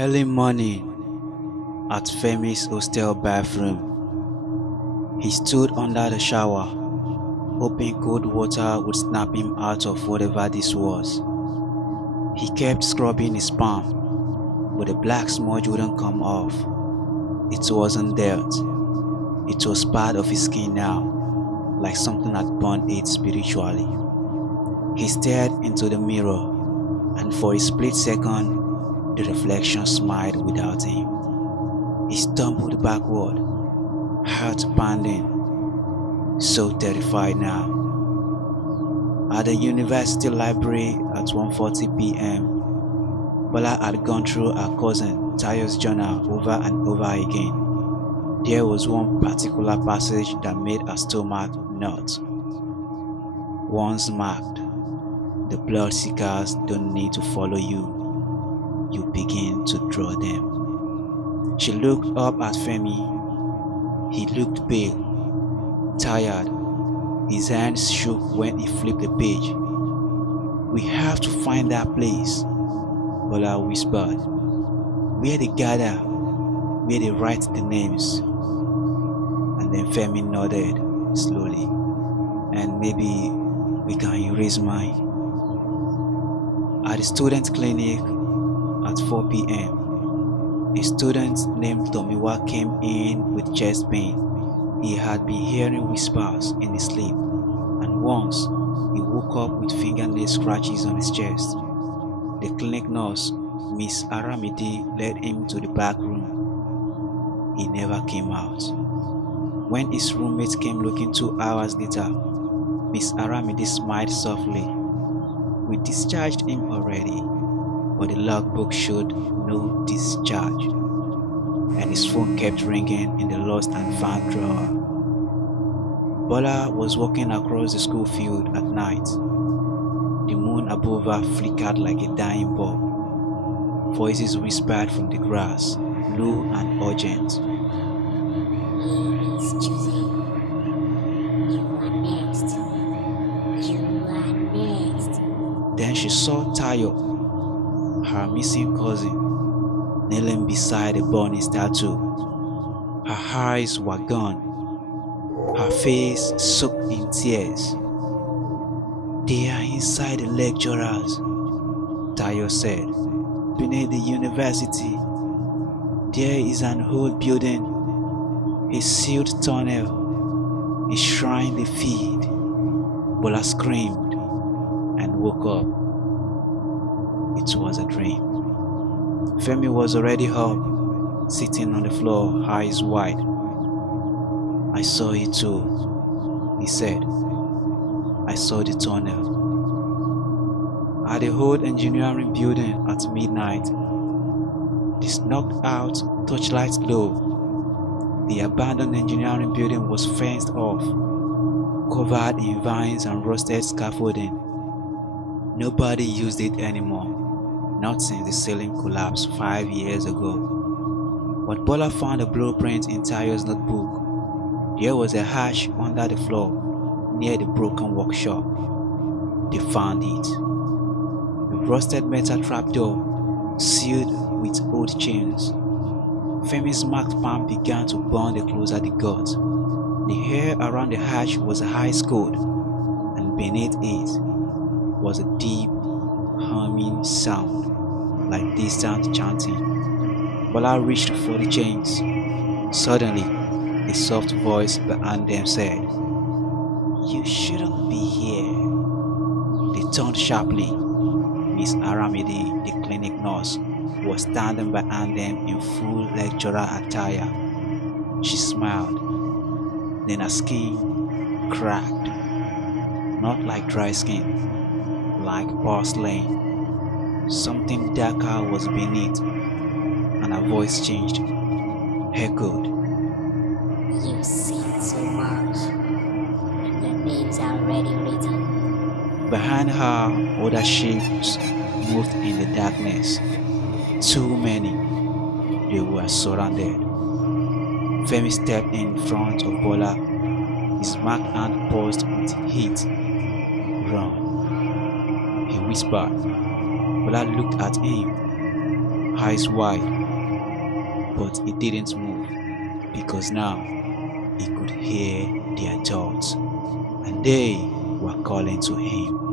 Early morning at Femi's hostel bathroom. He stood under the shower, hoping cold water would snap him out of whatever this was. He kept scrubbing his palm, but the black smudge wouldn't come off. It wasn't dirt. It was part of his skin now, like something had burned it spiritually. He stared into the mirror, and for a split second, the reflection smiled without him. He stumbled backward, heart pounding, so terrified now. At the university library at 1:40 p.m., Bola had gone through her cousin Tayo's journal over and over again. There was one particular passage that made her stomach knot. Once marked, the bloodseekers don't need to follow you. You begin to draw them. She looked up at Femi. He looked pale, tired. His hands shook when he flipped the page. "We have to find that place," Bola whispered. "Where they gather, where they write the names." And then Femi nodded slowly. "And maybe we can erase mine." At the student clinic at 4 p.m., a student named Tomiwa came in with chest pain. He had been hearing whispers in his sleep, and once he woke up with fingernail scratches on his chest. The clinic nurse, Miss Aramide, led him to the back room. He never came out. When his roommate came looking 2 hours later, Miss Aramide smiled softly. "We discharged him already, but the logbook showed no discharge," and his phone kept ringing in the lost and found drawer. Bola was walking across the school field at night. The moon above her flickered like a dying bulb. Voices whispered from the grass, low and urgent. "Here is Josie. You are next. You are next." Then she saw Tayo, her missing cousin, kneeling beside a burning statue. Her eyes were gone, her face soaked in tears. "They are inside the lecturers," Tayo said. "Beneath the university, there is an old building, a sealed tunnel, a shrine they feed." Bola screamed and woke up. It was a dream. Femi was already up, sitting on the floor, eyes wide. "I saw it too," he said. "I saw the tunnel." At the old engineering building at midnight, the snuck out torchlight glow. The abandoned engineering building was fenced off, covered in vines and rusted scaffolding. Nobody used it anymore, not since the ceiling collapsed 5 years ago. But Bola found a blueprint in Tayo's notebook. There was a hatch under the floor, near the broken workshop. They found it. A rusted metal trapdoor, sealed with old chains. Femi's marked palm began to burn the closer they got. The hair around the hatch was ice cold, and beneath it was a deep, humming sound, like distant chanting. Bola reached for the chains. Suddenly, a soft voice behind them said, "You shouldn't be here." They turned sharply. Miss Aramide, the clinic nurse, was standing behind them in full lecturer attire. She smiled. Then her skin cracked. Not like dry skin, like porcelain. Something darker was beneath, and her voice changed, echoed. "You've seen so much, and your names are already written." Behind her, other shapes moved in the darkness. Too many. They were surrounded. Femi stepped in front of Bola. His marked hand paused with heat. "Run," he whispered. Bola looked at him. eyes wide, but he didn't move because now he could hear their thoughts and they were calling to him.